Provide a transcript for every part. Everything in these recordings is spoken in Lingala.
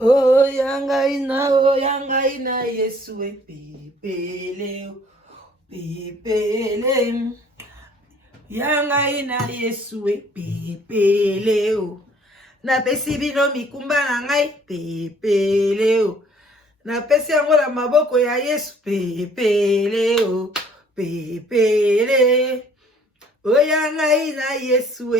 Oh yangai na Yesu pepele pepele yangai na Yesu pepele na pesi bino mikumba na ngai pepele na pesi yango la maboko ya Yesu pepele pepele oh yangai na Yesu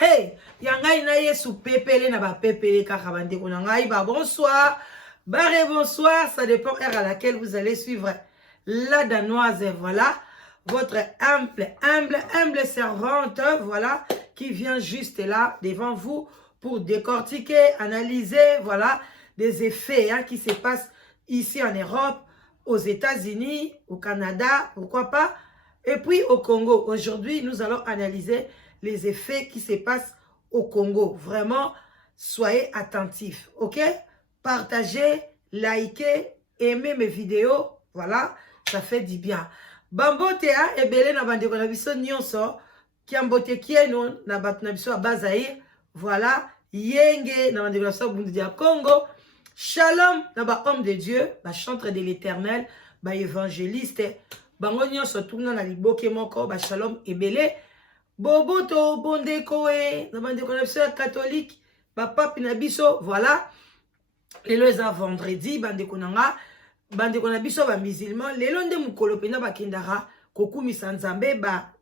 hey, yangai na Yesu pepele na ba pepele kaka bandeko na ngai ba bonsoir, bare bonsoir, ça dépend heure à laquelle vous allez suivre la danoise, voilà, votre humble servante, voilà, qui vient juste là devant vous pour décortiquer, analyser, voilà, des effets qui se passent ici en Europe, aux États-Unis, au Canada, pourquoi pas, et puis au Congo. Aujourd'hui, nous allons analyser les effets qui se passent au Congo. Vraiment, soyez attentifs, ok? Partagez, likez, aimez mes vidéos. Voilà, ça fait du bien. Bambote a ebele na bandeko na biso nyonso kiambote kieno na bato na biso Bazaïr. Voilà, yenge na bandeko na biso bundu dia Congo. Shalom na ba homme de Dieu, ba chantre de l'Éternel, ba évangéliste. Bango nyonso tuna na liboke moko ba shalom ebele. Boboto bondeko na bandeko na biso catholique, ba papi na biso, voilà. Lelo eza vendredi bandeko nanga, bandeko na biso ba musulman, lelo nde mukolo pena bakendara kokumisa nzambe ba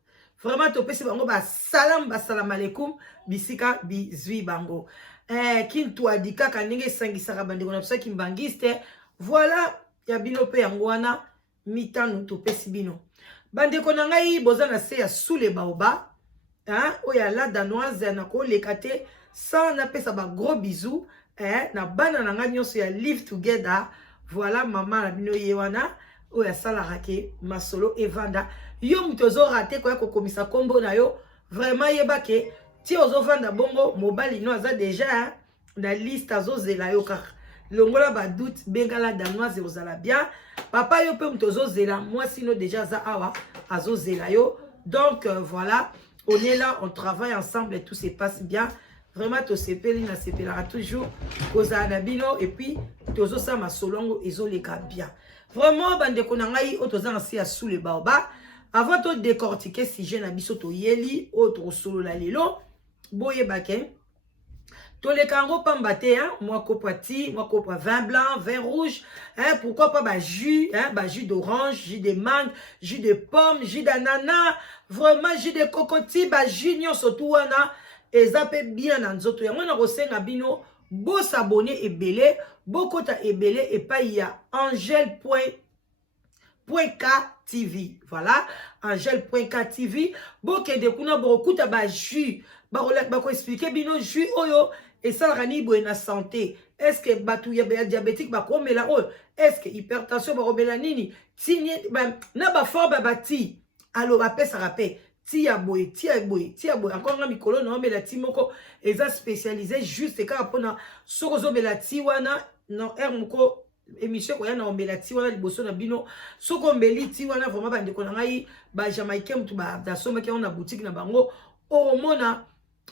vraiment topesi bango ba salam alaikum bisika bizwi bango. Kintu adika kanenge sangisaka bandeko na biso kimbangiste, voilà ya bino pe yango wana mitanu topesi bino. Bandeko na ngai boza na se ya sous les baobab. Oya la danoise na ko lekate sans na pesa ba gros bisous na bana na nga nyonso ya live together. Voilà maman na bino yewana oya sala rake masolo evanda yo mutozo rate ko ya kokomisa kombo na yo vraiment yebake ti ozo vanda bongo mobali no aza déjà na liste azozela yo kaka longola ba doute bengala danoise ozala bien papa yo pe mutozo zela moi sino déjà za awa azozela yo donc voilà. On est là, on travaille ensemble et tout se passe bien. Vraiment, to sepeli na sepelera toujours. Koza anabino et puis tozo sa masolongo ezo leka bien. Vraiment, bande konangai otoza nsi sous les baobab. Avant de décortiquer si j'ai na biso to yeli autre solo la lelo. Boye baken. To les kango pambate, moi copati, moi copa vin blanc, vin rouge, pourquoi pas bah jus, jus d'orange, jus de mangue, jus de pomme, jus d'ananas, vraiment jus de cocoti, bah jus nyon surtout wana, et zappe bien dans zoto. Ya mwana rosenga bino, beau s'abonner et belé, beau kota et belé, et pas il y a Angel.k.tv, voilà, Angel.k.tv, beau que de kuna bokuta bah jus, bah expliquer bino jus oyo. Et ça, rani boye na santé. Est-ce que batou ya diabétique ba komela o? Est-ce que hypertension ba robela nini? Tini na ba fort ba bati. Allo ba pesa rapé. Tia boye. Encore nga mikolo na omela ti moko eza spécialisé juste ka pona sokozo bela ti wana non moko émission ko ya na omela ti wana liboso na bino. Soko mbeli ti wana vraiment ba ndeko na ngai ba jamaïcain mutu ba da soma ki na boutique na bango. Oromona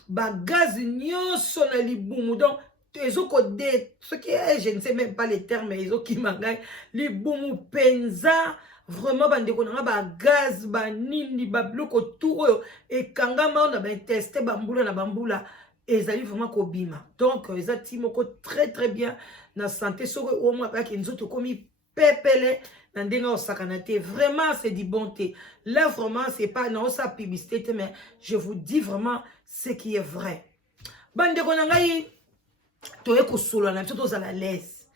ba gaz nyonso na libumu donc ezoko de ce qui est je ne sais même pas les termes mais ezoko mangai libumu penza vraiment bandeko na ba gaz ba nini ba bloko tout oyo et kangama on a ben testé bambula na bambula ezali vraiment kobima donc ezati moko très très bien na santé soko o mo ba ki nzoto komi pepele na ndenga osakana te vraiment c'est du bonté là vraiment c'est pas non ça publicité mais je vous dis vraiment ce qui est vrai. Bande konangai to ekosolo na to za la laisse.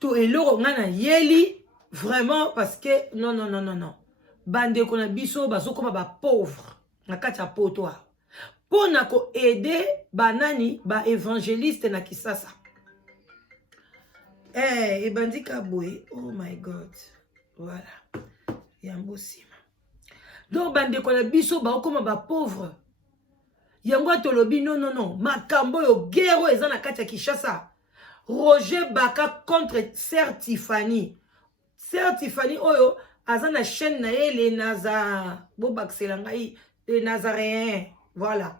To eloko ngana yeli vraiment parce que non. Bande kona biso bazokoma ba pauvre na kati ya poto. Pona ko aider banani ba évangéliste na kisasa. Et bandika boy, oh my god. Voilà. Yambo sima. Donc bande kona biso ba okoma ba pauvre. Yango tolobi non. Makambo yo guerre eza na kati ya Kinshasa. Roger Baka contre Sœur Tiffany. Sœur Tiffany oyo aza na chaîne na ye les Nazaréens. Voilà.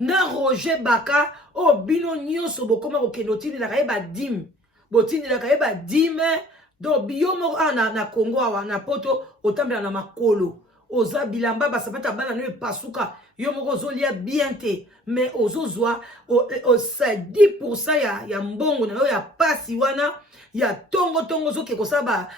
na Roger Baka o bino nyonso bokoma kokendotini la kaeba dim botini la kaeba dime donc biomo na Congo awa na poto otambela na makolo oza bilamba basapata bana no pasuka yo moko zolia bien te mais ozozwa o sa 10% ya mbongo na yo ya pasi wana ya tongo zoke kosaba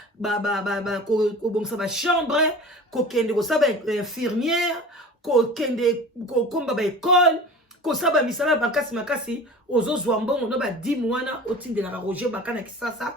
ko bongsa ba chambre ko kende kosaba infirmière ko kende ko komba ba école ko saba misala makasi ozozwa mbongo no ba 10 mwana otindela Roger Baka na Kisasa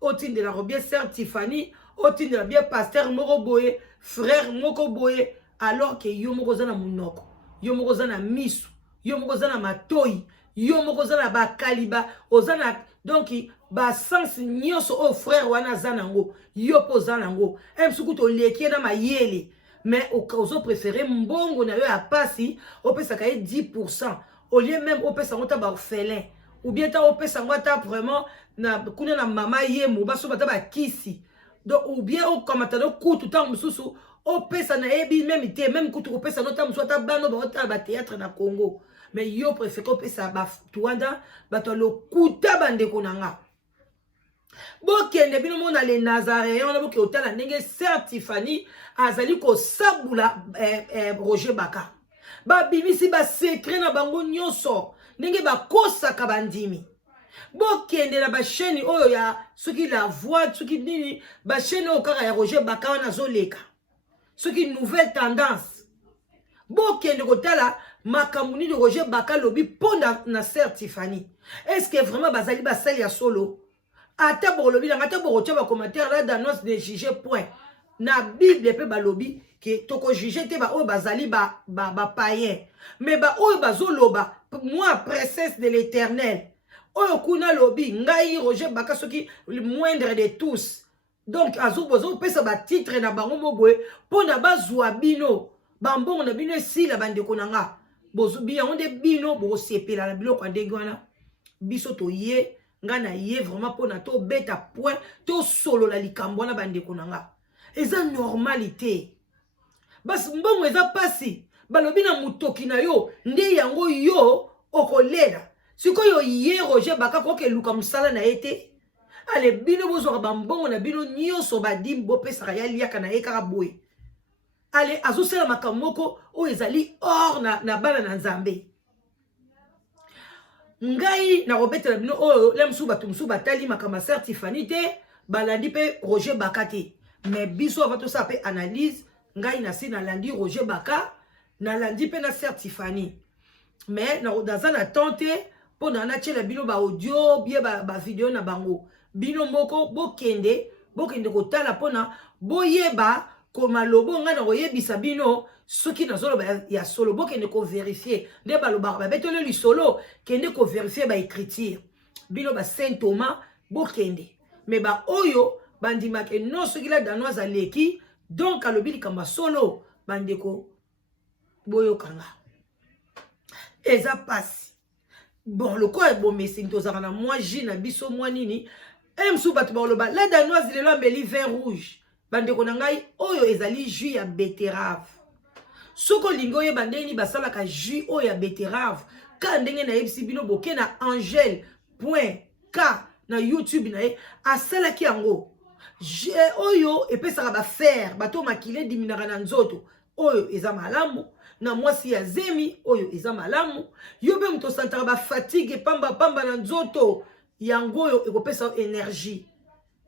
otindela Robien Sœur Tiffany otindela bien pasteur moko boye frère moko boye alors que yo moko zana munoko yo moko zana misu yo moko zana matoi yo moko zana bakaliba ozana donc ba sens nyonso o frère wana zana ngo yo po zana ngo emsuku to leki na mayele mais ozo préféré mbongo na yo ya pasi opesa ka 10% au lieu même opesa ngota ba orphelin ou bien ta opesa ngota vraiment na kuna na mama yemo baso bata ba kisi donc ou bien o kamata no kutu ta mususu opesa na ebi même te même kutu opesa no ta mususu ta bano ba ota ba théâtre na Congo mais yo préféré opesa ba tuanda bato lo kuta bande konanga bokende bino mona le Nazaréen na boke otala ndenge Sœur Tiffany azali ko sabula Roger Baka ba bimisi ba secret na bango nyonso ndenge ba kosaka bandimi bokende na ba chaîne oyo ya soki la voix soki nini ba chaîne oyo kaka ya Roger Baka wana zoleka soki nouvelle tendance bokende kotala makamuni de Roger Baka lobi ponda na Sœur Tiffany est-ce que vraiment bazali ba sali ya solo ata bolobi na ata borotia ba commentaire là d'annonce de juger point na Bible pe ba lobi que toko juger te ba o bazali ba païen mais ba o bazoloba moi princesse de l'Éternel o kuna lobi ngai Roger Baka soki le moindre de tous donc azo bozo pesa ba titre na bango mobwe pona bazwa bino bambongo na bino si la bande konanga bozo biya onde bino bo sepela na biloko ndenge wana biso to ye ngana ye vraiment pona to beta point to solo la likambo na bande konanga eza normalité bas mbongo eza pasi balobi na mutoki na yo nde yango yo okolela sikoyo ye Roger Baka koke luka musala na ete ale bino bozwa bambongo na bino nyonso badim bo pesa ya liaka na ekaka boy ale azosela makamoko o ezali or na bana na Nzambe ngai na robetela bino oyo lemsu batu musu batali makama Sœur Tiffany te balandi pe Roger Baka te mais biso avato sa pe analyse ngai na si na landi Roger Baka na landi pe na Sœur Tiffany mais dans un attente pour na tchela bino ba audio bien ba vidéo na bango bino moko bokende kotala pona boyeba koma lobo nga na koyebisa bino soki na zolo ya solo bokende ko vérifier nde baloba ba betolo li solo kende ko vérifier ba écriture bino ba Saint Thomas bokende mais ba oyo bandima ke non soki la danoise aleki donc alobi likamba solo bandeko boyo kanga eza pasi bon le quoi bon mais c'est tozaka na moi jina biso moi nini emsu batu baloba la danoise lelo ameli vin rouge bandeko na ngai oyo ezali jus ya betterave soko lingo ye bandeni basalaka jus oyo ya betterave ka ndenge na yebisi bino boke na angel.k na YouTube na ye asalaki yango oyo epesaka ba fer bato makile diminaka na nzoto oyo eza malamu na mwasi ya zemi oyo eza malamu yo be mto santaka ba fatigue pamba na nzoto yango oyo ekopesa énergie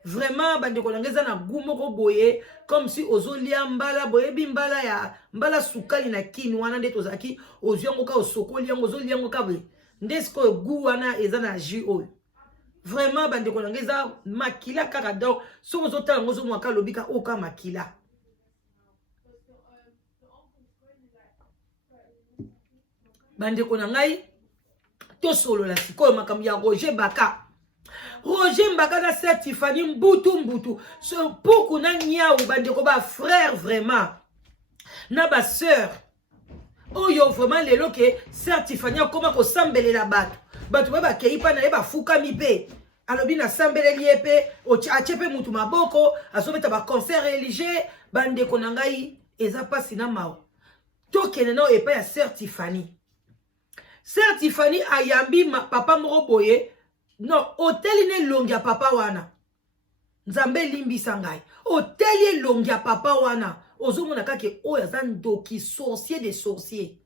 vraiment bandeko langeza na gumoko boye comme si ozolia mbala boye bimbala ya mbala sukali na kini wana nde tozaki ozyango ka osokoli yango ozoliango ka boye ndesko gu wana eza na jus oyo vraiment bandeko langeza makila kaka donc soko zotala ngozo mwaka lobika oka makila bandeko na ngai to solo la sikoyo makambo ya Roger Baka na Sœur Tiffany mbutu so puku na nyau bandeko ba frère vraiment na ba sœur oyo vraiment lelo ke Sœur Tiffany akoma ko sambelela bato ba keipa na ba fuka mipe alobi na sambeleli epe achepe mutu maboko azobeta ba concert religieux bandeko na ngai eza pasi na mawo tokene na epa ya Sœur Tiffany Sœur Tiffany ayambi papa moko boye. Non, hôtel ne longia papa wana. Nzambe limbisa ngai. Hôtel longia papa wana. Ozomona kake oya zan doki sorcier des sorciers.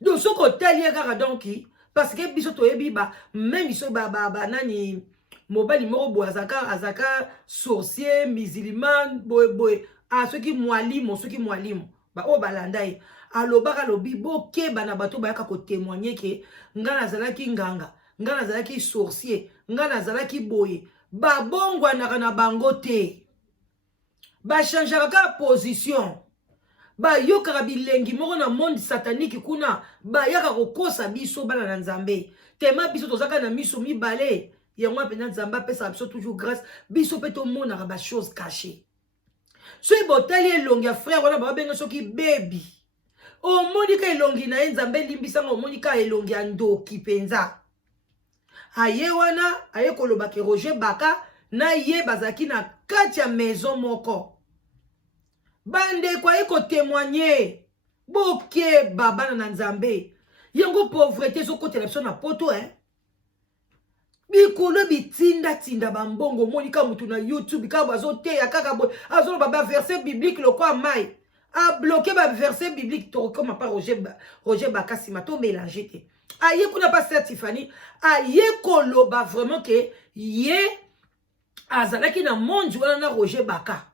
Donc ce hôtel kaka donc parce que biso toyebi ba même biso ba nani mobali moko boye azaka sorcier musulman boye a ceux qui mwalimu ba o balanda ye alobaka lobi boke bana bato bayaka ko témoigner ke nga nazalaki nganga nga nazalaki sorcier nga nazalaki boye ba bongwa na bango te ba changeaka ka position ba yokaka bilengi moko na monde satanique kuna ba yaka kokosa biso bana na nzambe tema biso tozaka na miso mibale yango apena nzambe apesa biso toujours grâce biso pe tomonaka ba chose cachée soki botali elongi ya frère wana babenga soki baby omoni ka elongi na ye nzambe elimbisanga omoni ka elongi ya ndoki penza aye wana aye koloba ke Roger Baka na ye bazaki na kati ya maison moko bande kwa eko témoigner boke babana na nzambe yango pauvreté zokotela biso na poto bikolo bitinda bambongo monika mutu na YouTube ka bazoteya kaka boy azoloba ba verset biblique lokwa mai a bloqué ba verset biblique to comme pas Roger Baka sima to mélanger te aye kuna pas Sœur Tiffany aye koloba vraiment que ye azalaki na monde wana na Roger Baka.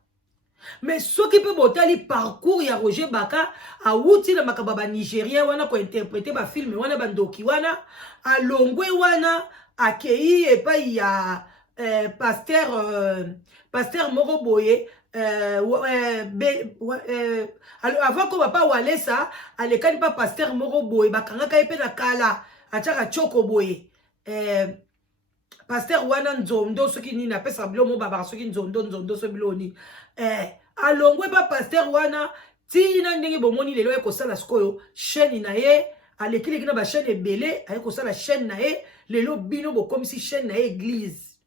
Mais ce qui peut botali parcours ya Roger Baka a wuti na makababa Nigeria wana ko interpréter ba film wana bandoki wana a longwe wana akei et pas il y a pasteur Moro Boye avant ko papa walesa alekani pa pasteur Moro Boye bakanga ka epe na kala achaka choko boye pasteur wana nzondo soki nini apesa bilomo baba soki nzondo so biloni alongwe pa pasteur wana tina ndenge bomoni lelo ekosala sikoyo chaîne na ye alekileki na ba chaîne ebele ayekosala chaîne na ye lelo bino bokomisi chaîne na ye église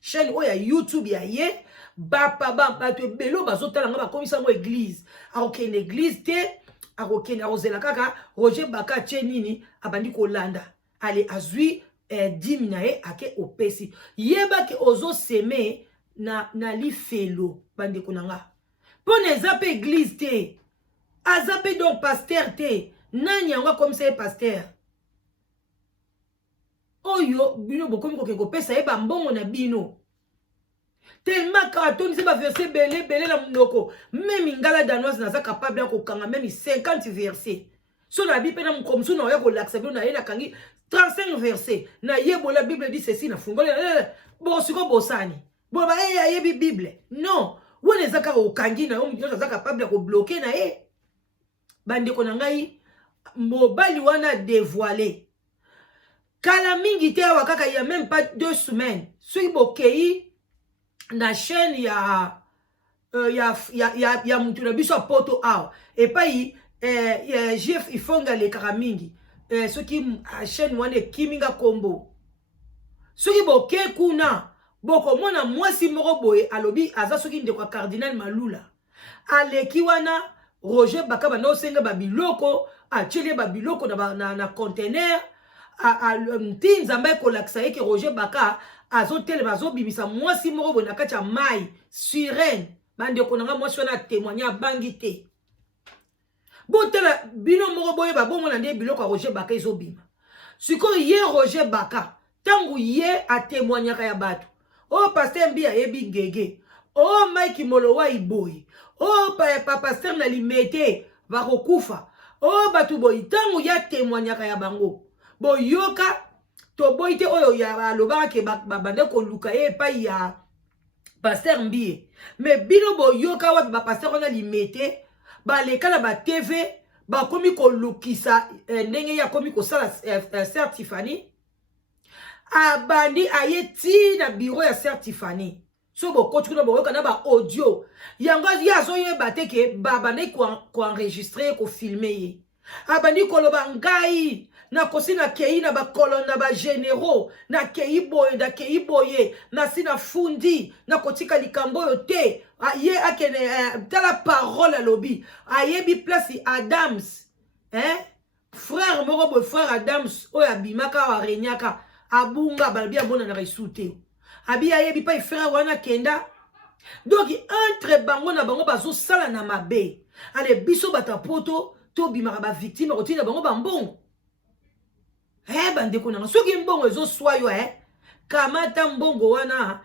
chaîne oya YouTube ya ye bato ebele bazotala nga bakomisa ngo église akokende église te akokende akozela kaka Roger Baka tie nini abandi kolanda ale azwi dimi na ye ake opesi yeba ke ozo seme na lifelo bandeko na nga pona eza pe église te aza pe donc pasteur te nani yango comme ça pasteur oyo bino bokomi koke kopesa ye bambongo na bino tellement carton c'est ba verset belé na munoko même ngala danoise naza capable ya kokanga même 50 versets so na bi pe na mkomsu na ya ko l'accepter na ye na kangi 35 versets na yebo la Bible dit ceci na fungoli bon siko bosani bon ba ye Bible non wone zaka okangi na yo mutino za capable ya ko bloquer na ye bande ko na ngai mobali wana dévoilé kala mingi te wa kaka ya même pas 2 semaines sui bokei na chaîne ya mutu na biso poto awa et pas JF ifonga le karamingi ce qui chaîne wana kiminga kombo soki boke kuna boko mona mwasi moko boye alobi aza soki ndeko cardinal Malula aleki wana Roger Baka bana osenga babiloko achele babiloko na conteneur a nzambe ko laksa eke Roger Baka azotele bazobimisa mwasi moko boye na kati ya mai sirène bande konanga mwasi wana témoigner bangi te botela bino moko boye babongo na nde biloko ya Roger Baka ezobima siko ye Roger Baka tangu ye a témoignaka ya bato oh pasteur Mbi ayebi ngege oh Mike Molowa iboyi oh pa pasteur na limete bakokufa oh batu boyi tangu ya témoignaka ya bango boyoka to boite oyo ya lobaka ke babande ko luka ye pa ya pasteur Mbi mais bino boyoka wa ba pasteur ona limete ba lekala ba TV ba komi ko lukisa ndenge ya komi ko sala Sœur Tiffany abandi ayeti na bureau ya Sœur Tiffany so bokoti kuna boyoka na ba audio yango ya zo yeba te ke babande ko enregistrer ko filmer ye abandi koloba ngai na kosina kei na ba kolon na ba généraux na kei boye na sina fundi na kotika likambo yo te ye akene tala parole lobi ayebi place Adams frère moko frère Adams oyo abimaka wa renyaka abunga balbi abona na resute abi ayebi pa frère wana kenda donc entre bango na bango bazo sala na mabe ale biso batapoto to bimaka ba victime otina bango bambongo bandeko na soki mbongo ezo swayo kamata mbongo wana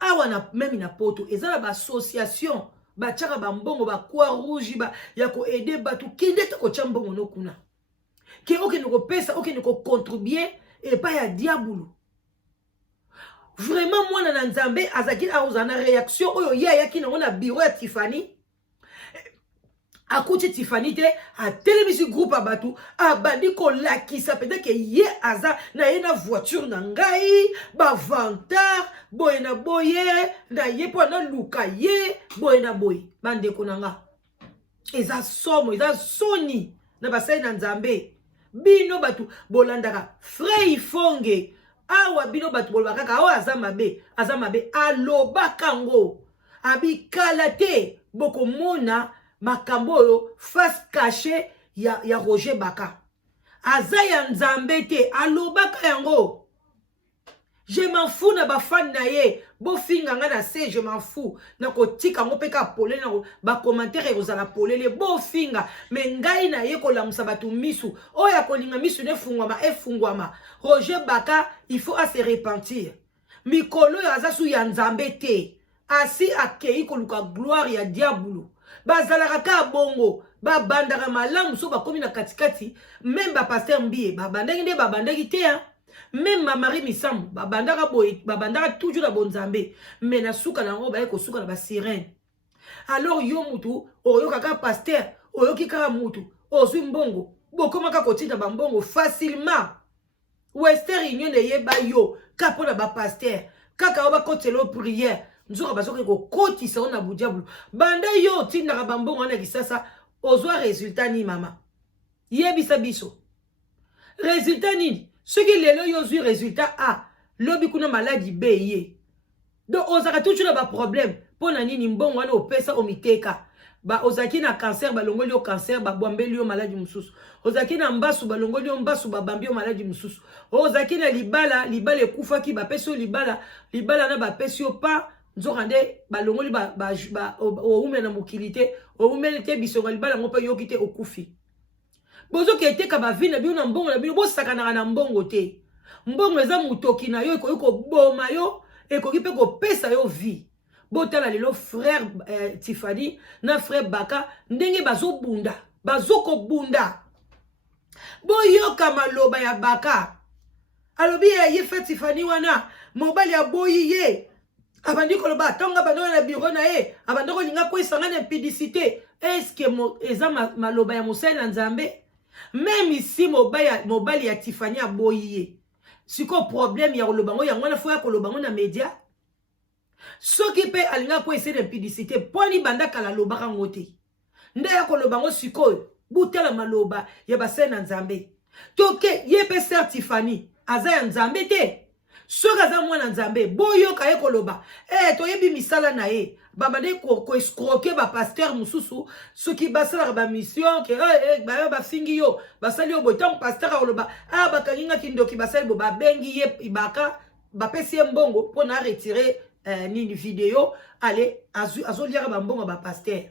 awa na meme na poto ezala ba association batiaka bambongo ba croix rouge ya ko aider batu kende ta ko chambongo no kuna ke okende ko pesa okende ko contribuer et pas ya diabulu vraiment mwana na nzambe azaki aozana réaction oyo yaki nango na bureau ya Tiffany akuti Tiffany te atelemisi groupe ya batu abandi kolakisa peut-être ke ye aza na ye na voiture na ngai bavantard boye na boye na ye mpo na luka ye boye na boye bandeko na nga eza somo eza soni na basali na nzambe bino batu bolandaka Frei Fonge awa bino batu bolobaka kaka oyo aza mabe alobaka ngo abikala te bokomona makambo oyo face caché ya Roger Baka aza ya nzambe te alobaka yango je m'en fous na bafan na ye bofinga nga na se je m'en fous na kotika ngo peka polele na ba commentaire kozala polele bofinga me ngai na ye kolamusa batu misu oya kolinga misu efungwama Roger Baka il faut se repentir mikolo yo aza su ya nzambe te asi akei koluka gloire ya diabulu bazalaka ka bongo babandaka malamu so bakomi na katikati même ba pasteur Mbie babandaki nde babandaki te même ma Marie Misambu babandaka boy babandaka toujours na bonzambe mais na suka nango baye ko suka na ba sirène alors yo mutu oyo kaka pasteur oyo kika mutu ozwi mbongo bokomaka kotinda bambongo facilement Western Union de yeba yo kapona ba pasteur kaka oba kotelo prière nzoka bazoke ko kotisa ona budiabulu banda yo tinda bambongo na kisasa ozwa résultat ni mama yebisa biso résultat ni ce qui lelo yo zui résultat A lobi kuna maladie B ye donc ozaka toujours na ba problème pona nini mbongo wana opesa omiteka ba ozaki na cancer balongoli yo cancer ba bwambeli yo maladie mususu ozaki na mbasu balongoli yo mbasu ba bambi yo maladie mususu ozaki na libala ekufa ki ba peso libala na ba peso pa nzokande balongoli ba oume na mokilité oume te bisonga libala ngopa yo kite okufi bozo kete ka ba vina bino na mbongo na bino bo sakana na mbongo te mbongo eza mutoki na yo ko boma yo ekoki pe ko pesa yo vie botala lelo frère Tiffany na frère Baka ndenge bazoko bunda boyoka maloba ya Baka alobi ye fait Tiffany wana mobali ya boyi ye abandi koloba tonga bando na bureau na ye abandi ko linga ko isanga na publicité est-ce que eza maloba ya mosali na nzambe même ici mobali ya Tiffany ya boyi ye siko problème ya kolobango yango na fo ya kolobango na média soki pe alinga ko essayer de publicité poni banda kala lobaka ngote nde ya kolobango sikoyo butela maloba ya basena na nzambe toke ye pe sœur Tiffany aza ya nzambe te soki aza mwana nzambe boyoka ye koloba toyebi misala na ye babande ko escroquer ba pasteur mususu soki basala ba mission ke bafingi yo basali yo botam pasteur koloba bakanginga kindoki basali bo babengi ye ibaka bapesi ye mbongo pona retirer nini vidéo allez azoliaka bambongo ba pasteur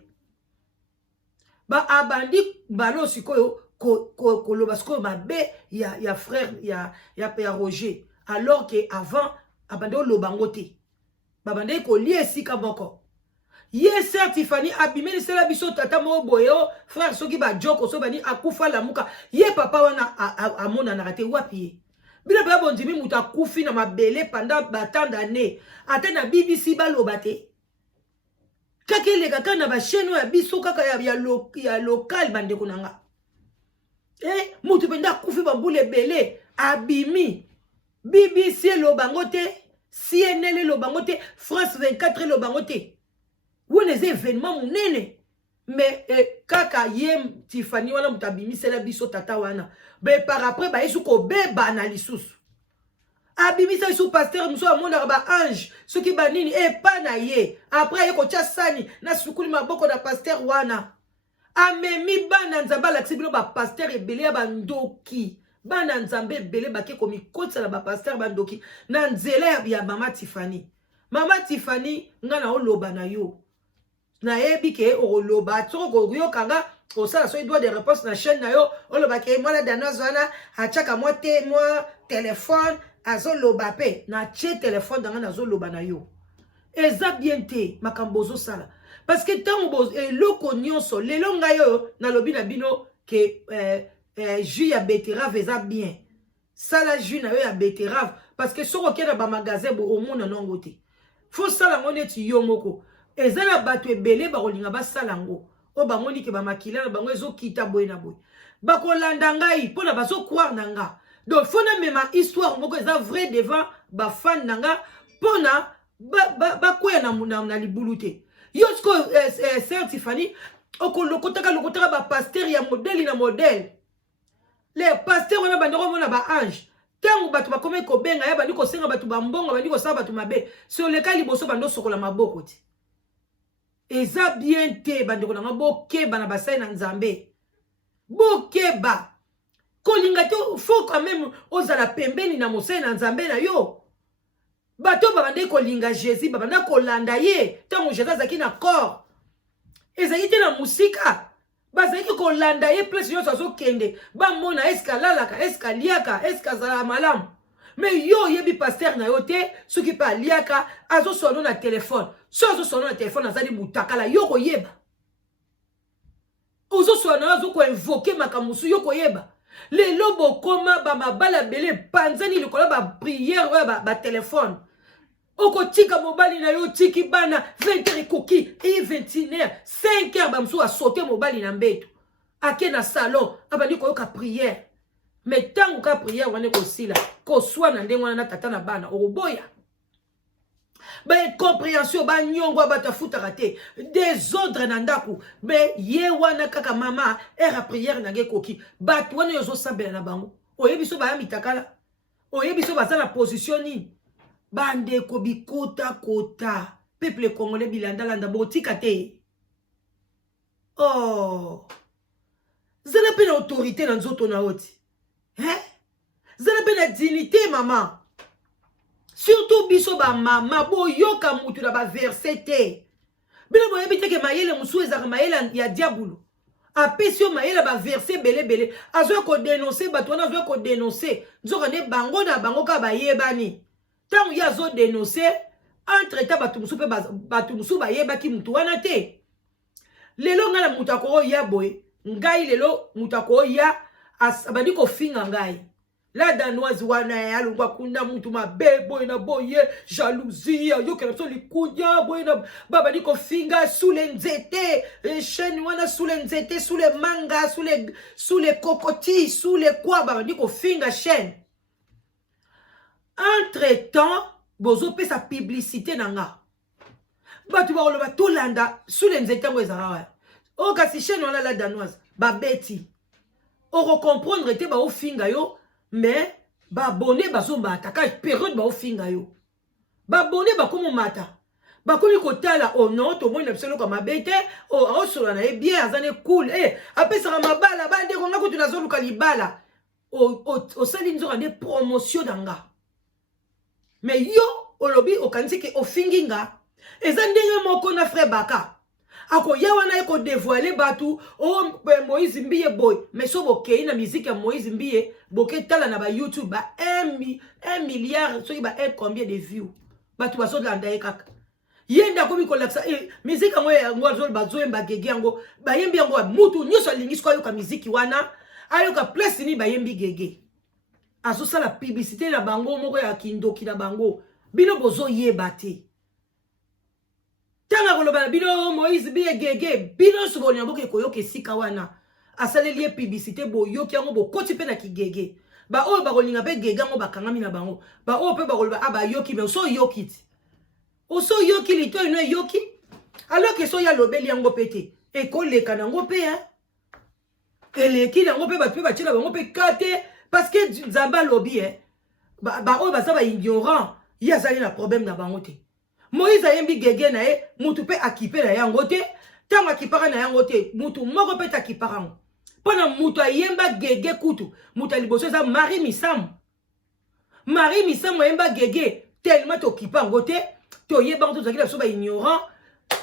ba abandi balo sikoyo koloba sikoyo mabe ya frère ya Roger alors que avant abandi olobango te babandi ko lie sika moko ye sœur Tiffany abimeli sela biso tata mo boyo frère soki ba joko so bani akufa lamuka ye papa wana amona na rate wapi bila ba bondimi muta kufi na mabele pendant tant d'années ata na BBC baloba te kaka lega kana ba chaîne ya biso kaka ya local bandeko nanga mutu penda kufi bambule bele abimi BBC lobango te CNN lobango te France 24 lobango te wone ze événement munene mais kaka yem Tiffany wana mutabimi sela biso tata wana be par après ba yesu ko beba na lisusu abimisa sous pasteur muso amonda ba ange soki banini pa na ye après ye ko tia sani na sukuli maboko na pasteur wana amemi bana nzambe alakisi bino bapaster ebele ya bandoki bana nzambe ebele bake komikotisa na bapaster bandoki na nzela ya mama Tiffany. Mama Tiffany nga na oloba na yo nayebi ke oloba tsoko yoka osala so droit de réponse na chaîne na yo oloba ke mwana Danoise wana achaka moi téléphone azoloba pe na tie téléphone danga nazoloba na yo eza bien te makambo ozosala parce que tango eloko nyonso lelo ngai yo nalobi na bino ke jus ya betterave eza bien sala jus na yo ya betterave parce que soko okenda ba magasin bo omona nango te faut sala ngo neti yo moko eza na bato ebele bakolinga basala ngo o bamoni ke bamakila na bango ezokita boye na boye bakolanda ngai mpona bazokroire na nga donc faut na mema histoire moko eza vrai devant bafan na nga mpona bakwea na libulu te yo siko Sœur Tiffany okolokotaka bapaster ya modele na modele les pasteurs wana bandeko mona ba ange tango bato bakome kobenga ya bandi kosenga bato bambongo bandi kosala bato mabe si oleka liboso bando sokola maboko te eza bien te bandeko nanga bokeba na basali na nzambe bokeba kolinga te faut quand même ozala pembeni na mosali na nzambe na yo bato babande kolinga Jésus babanda kolanda ye tango Jésus azaki na corps ezali te na musika bazaki kolanda ye place yo azokende bamona eske alalaka eske aliaka eske azala malamu mais yo yebi pasteur na yo te soki pa aliaka azosono na telefone so azosono na telefone azali mutakala yo koyeba ozosono azokoinvoke makamusu yo koyeba lelo bokoma bamabala bele panzani likola bapriere oyo batelefone okotika mobali na yo tiki bana 20h ekoki e 21h 5h bamusu asote mobali na mbeto ake na salon abandi koyoka priere mais tango ka priere wane kosila koswana ndenge wana na tata na bana okoboya compréhension banyongo batafutaka te désordre na ndaku mais ye wana kaka mama era priere nange koki bato wana yozosambela na bango oyebi so baya mitakala oyebi so baza na position nini bandeko bikota kota peuple congolais bilandalanda botika te oh zala pe na autorité na nzoto na oti zala pe na dignité mama surtout biso ba mama boyoka mutu na ba verset te bino boyebi te ke mayele musu ezaka mayele ya diabulu apesi yo mayele ba verset belebele azoya kodénoncer bato wana azoya kodénoncer nzoka nde bango na bango ka bayebani tango ya zo dénoncer entre ta bato musu pe bato musu bayebaki mutu wana te lelo nga na mutu akoya boye ngai lelo mutu akoya abandi kofinga ngai la Danoise wana ya lungwa kunda mutu mabe boye na boye jalousie yo kela so likunya boye na baba ni kofinga sous les nzete chaîne wana sous les nzete sous les manga sous les cocotiers sous les quoi baba ni kofinga chaîne entre temps bozo pe sa publicité nanga batu ba oloba tolanda sous les nzete ngo ezara o kasi chaîne wana la Danoise ba beti o recomprendre te ba ofinga yo mais babone bazomba ataka période ba ofinga yo babone bakomo mata bakomi kotala ono to mona biselo ka mabete o osola na bien azane cool apesa mabala bande ko ngako tunazoluka libala o sali nzoka de promotion danga mais yo olobi okanisi ke ofinginga eza ndenge moko na frère Baka ako ya wana eko dévoiler batu o Moïse Mbiye boy mais so bokei na musique ya Moïse Mbiye boke tala na ba YouTube ba 1 milliard so ba combien de views batu baso landa ekaka yenda komi ko laksa musique ngo ya ngwazo bazo yemba gege ngo ba yembi ngo mutu nyoso lingisi ko yoka musique wana ayoka place ni ba yembi gege aso sala publicité na bango moko ya kindoki na bango bino bozo yeba te tanga koloba bino Moïse Mbiye gege bino suboni mboke koyoka sika wana asaleli ye publicité boyoki yango bokoti pe na kigege ba oyo bakolinga pe gege ngo bakangami na bango ba oyo pe bakoloba aba yoki mais so yoki ti oso yoki lito ino yoki alors que so ya lobeli yango pete ekoleka nango pe eleki nango pe ba pe batila bango pe kate parce que nzamba lobi ba oyo baza ba ignorant ya zali na problème na bango te Moïse ayembi gege na mutu pe akipe na yango te tanga kipaka na yango te mutu moko peta kipaka pona mutu ayemba gege kutu mutu liboso eza Marie Misambo ayemba gege tellement to kipango te to yeba to zakila so ba ignorant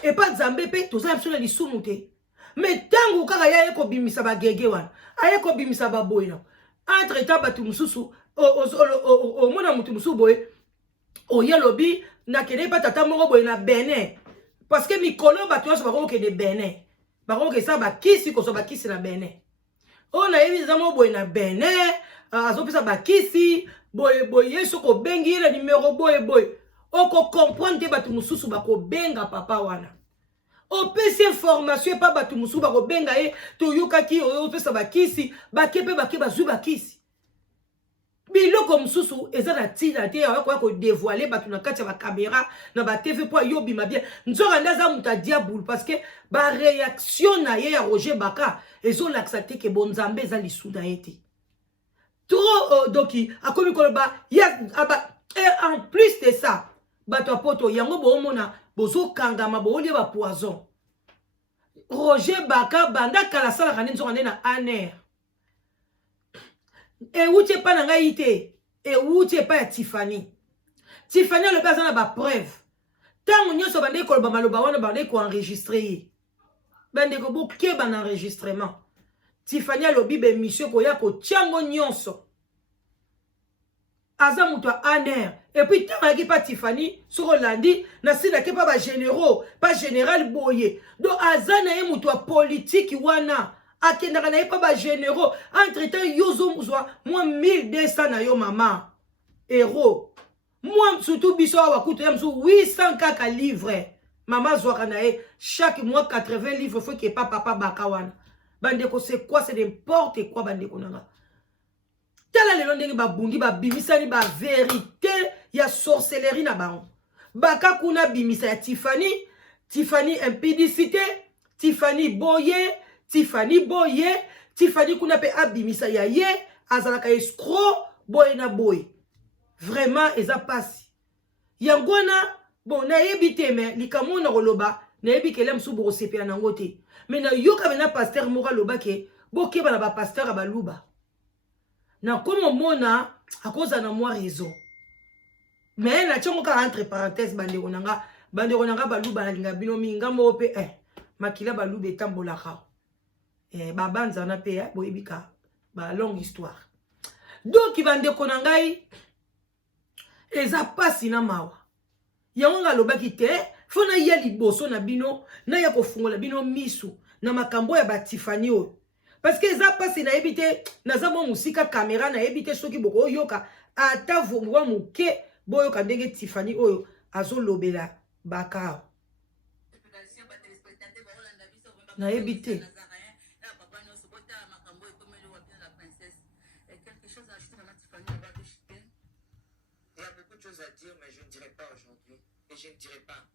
et pas Nzambe pe to za na lisumu te mais tango kaka ya ko bimisa ba gege wana aye ko bimisa ba boyina entre temps batu mususu o mona mutu mususu boye o yelobi na kene pa tata moko boye na Benin parce que mikolo batu so ba ko ke de Benin ba ko ke sa ba kisi ko so ba kisi na Benin on a yebi za mo boye na Benin azopesa ba kisi boye so ko bengi le numéro boye oko comprendre batu mususu ba ko benga papa wana o pesi information pa batu mususu ba ko benga e to yokaki o pesa ba kisi ba kepe bazu ba kisi biloko mususu eza na tina te ya ko dévoiler batu na kati ya ba caméra na ba TV po yobi ma bien nzoka ndaza muta diable parce que ba réaction na ye ya Roger Baka ezo l'accepter que bon Nzambe eza lisuda ete trop doki akomi koloba ya aba et en plus de ça bato poto yango bo mona bozo kangama bo lie ba poison Roger Baka banda kala sala kanini nzoka na aner et ouche pa na ngai te et ouche pa ya Tiffany le basa na ba preuve tango nyoso bande koloba maloba wana bande ko enregistrer bande ko boke ban enregistrement Tiffany lobi be mission ko ya ko tiango nyonso aza muto aner et puis tant aki pa Tiffany sur Rolandi na sina ke pa ba généraux pas général boye do aza na ye muto politique wana akendaka na ye pa ba généraux entre temps yozo muzwa moi 1200 na yo mama héros moi surtout biso wa kuto ya msu 800 kaka livre mama zwaka na ye chaque mois 80 livres faut que papa Baka wana bande ko c'est quoi c'est n'importe quoi bande ko nanga tala lelo ndenge babundi babimisani ba vérité ya sorcellerie na bango Baka kuna bimisa ya Tiffany impudicité Tiffany boye Tiffany kuna pe abimisa ya ye azalaka escroc boye na boye vraiment eza pasi yangona bon na yebite me likamo na koloba na yebikele msu bo sepela nango te mais na yoka bena pasteur moko loba ke bokeba na ba pasteur abaluba na komo mona akoza na moi raison mais na tchongo ka entre parenthèses bande konanga baluba na linga bino minga mo pe makila baluba etambola ka babanza na pe boyebika ba longue histoire donc bande konangai eza pasi na mawa yango ngalobaki te fona ya liboso na bino na ya kofungola bino misu na makambo ya ba Tiffany oyo parce que eza pasi na ebite naza mo musika caméra na ebite soki boko yoka ata vongwa muke boyoka ndenge Tiffany oyo azolobela Baka na ebite à dire, mais je ne dirai pas aujourd'hui. Et je ne dirai pas.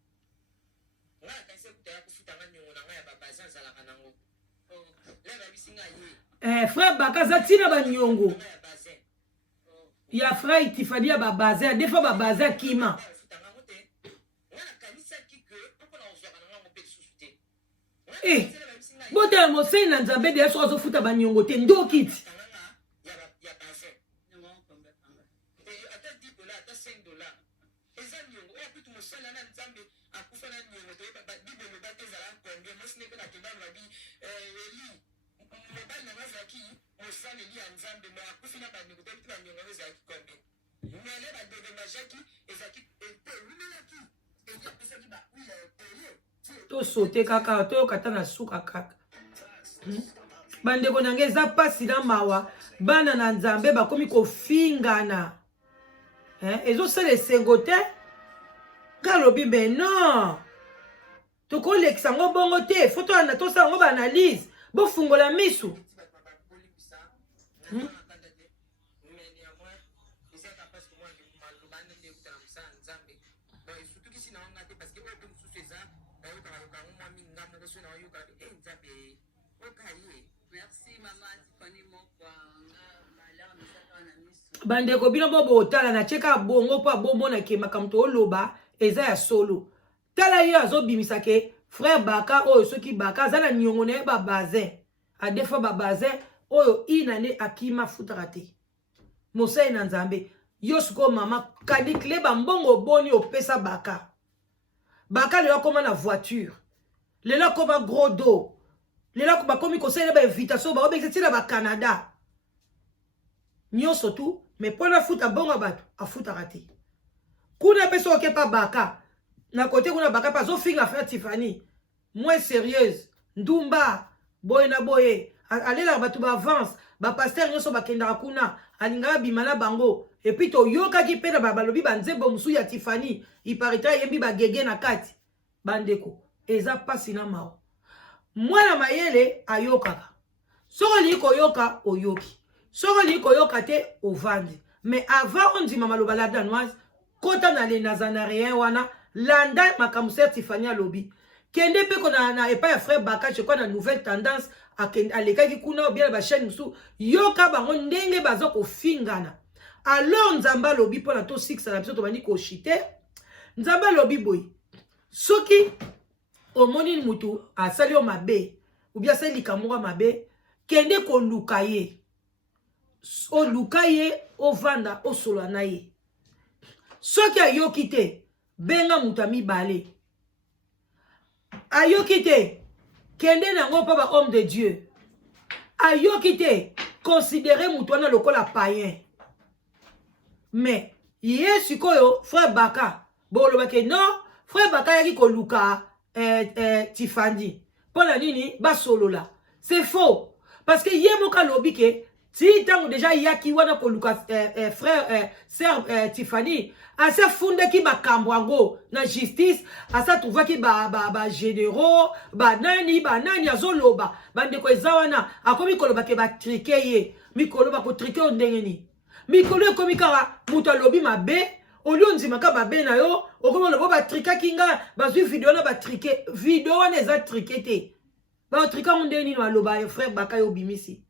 Frère Baka Zatina Banyongo. Il y a frère Tiffany à Babaza, des fois Babaza Kima. Eh, bote mo sei na Nzambe de so futa Banyongo te ndo kit. To sote kaka to katana suka kaka bande ko nangeza pasi na mawa bana na Nzambe bakomi ko fingana ezo sele sengote kalobi mais non to ko leksango bongo te photo na to sango ba analyse bo fungola misu bande ko bino bobo otala na cheka bongo pa bombo na ke makamto oloba eza ya solo tala yo azobimisa ke frère Baka oyo soki Baka zana nyongo na ba bazin a des fois ba bazin oyo inane akima futaka te mosai na nzambe yo suko mama kadi clé ba mbongo boni opesa Baka Baka lelo koma na voiture lelo koma gros dos lelo ko bakomi conseil ba invitation ba obexeti na ba Canada nyonso tu mais pona futa bongo bato afutaka te kuna peso okepa Baka na côté kuna Baka pa zo finga frère Tiffany moins sérieuse ndumba boye na boye alela bato ba avance ba pasteur nyonso bakendaka kuna alinga bimana bango et puis to yoka ki pena balobi banzembo musu ya Tiffany iparita yembi ba gege na kati bandeko eza pasi na mao mwana mayele ayokaka soko liko yoka oyoki soko liko yoka te ovandi mais avant on dit mama lobala danoise kota na le nazanarien wana landa makamuse Tiffany alobi kende pe kona na epa ya frère Baka je crois na nouvelle tendance alekaki kuna ou bien ba chaîne musu yoka bango ndenge bazo ko fingana alors nzamba lobi pona to 6 na biso to bandi ko chite nzamba lobi boy soki omoni mutu asali o mabe ou bien asali likamwa mabe kende ko lukaye o lukaye o vanda o solo na ye soki ayoki te benga mutu amibale ayoki te kende nango pa ba homme de Dieu ayoki te considérer mutu wana lokola païen mais ye sikoyo frère Baka boloba ke non frère Baka yaki ko luka Tiffany pona nini ba solo la c'est faux parce que ye moka lobi ke ti tango déjà yaki wana ko luka frère sœur Tiffany asa funda ki ba kambwango na justice asa trouva ki ba généraux ba nani azoloba bande ko ezawana akomi koloba ke ba triquer ye mikolo ba ko triquer ondengeni mikolo komi kara mutu alobi mabe olio nzima ka babe na yo okomo lobo ba trika kinga bazwi video na ba trike video wana eza trike te ba trika ondeni no aloba yo frère Baka yo bimisi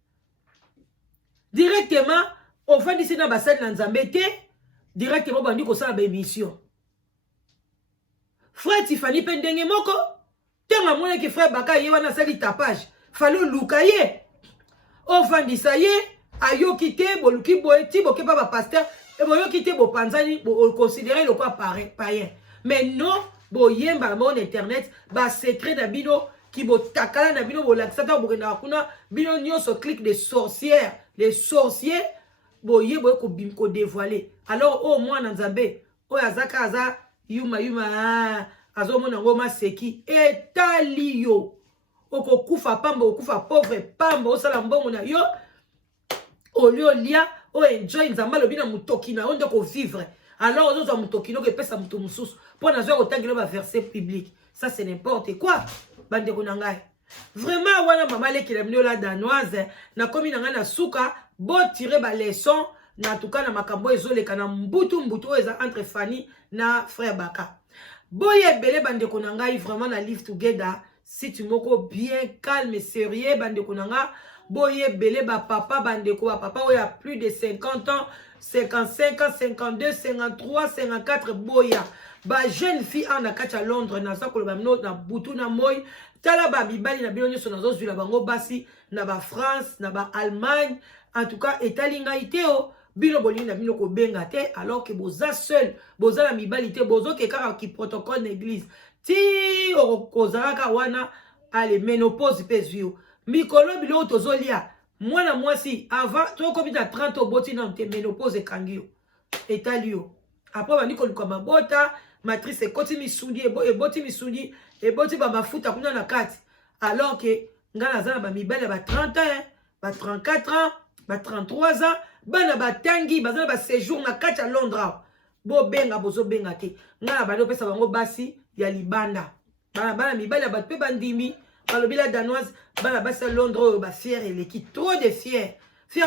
directement ofandisi na basali na nzambe te directement bandi ko sala ba émission frère Tiffany pe ndenge moko tenga mona ke frère Baka ye wana sali tapage falo luka ye ofandisa ye ayoki te boluki boye ti boke pa ba pasteur et boyoki te bo panzani bo considérer le quoi païen mais non bo yemba mon internet ba secret na bino ki bo takala na bino bo laksata bo na kuna bino nyonso clique des sorcières les sorciers bo yebo ko bim ko dévoiler alors au moins na nzambe o azaka aza yuma azo mona ngoma seki etaliyo oko kufa pamba okufa pauvre pamba o sala mbongo na yo olio lia o enjoy nzamba lobi na mutoki na onde ko vivre alors ozo mutoki no ke pesa muto mususu pour na zo ko tangelo ba verset public ça c'est n'importe quoi bande ko nangai vraiment wana mama leki la mino la danoise na komi na ngana suka bo tirer ba leçon na tout cas na makambo ezoleka na mbutu eza entre Fanny na frère Baka boye belé bande ko nangai vraiment na live together si tu moko bien calme et sérieux bande ko nangai boye belé ba papa bandeko ba papa oya plus de 50 ans 55 ans 52 53 54 boya ba jeune fille en akati à Londres na sa koloba mino na butu na moy tala ba bibali na bino nyoso na zo zula bango basi na ba France na ba Allemagne en tout cas etalinga iteo bino bolini na bino ko benga te alors que boza seul boza la mibali te bozo ke kaka ki protocole d'église ti okozaka wana ale ménopause pezio mikolo bilo tozolia mwana mwasi avant to komita 30 oboti na te ménopause kangio etalio après bandi ko luka mabota matrice ekoti misudi eboti misudi eboti ba mafuta kuna na kati alors que ngana zana ba mibale ba 30 ans ba 34 ans ba 33 ans bana batangi bazana ba séjour na kati à Londres bo benga bozo benga te ngana bado pesa bango basi ya libanda bana mibale ba pe bandimi balobila danoise bana basa Londres ba fier et l'équipe trop de fier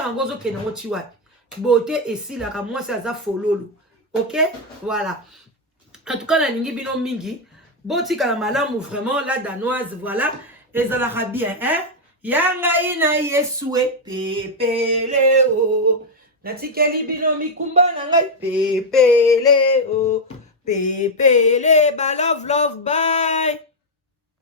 angozo ke nango ti wapi beauté et si la moi ça za fololo OK voilà en tout cas la lingi bino mingi boti kala malamu vraiment la danoise voilà ezalaka bien hein yanga ina yesue pepele o natikeli bino mikumba na ngai pepele o pepele ba love bye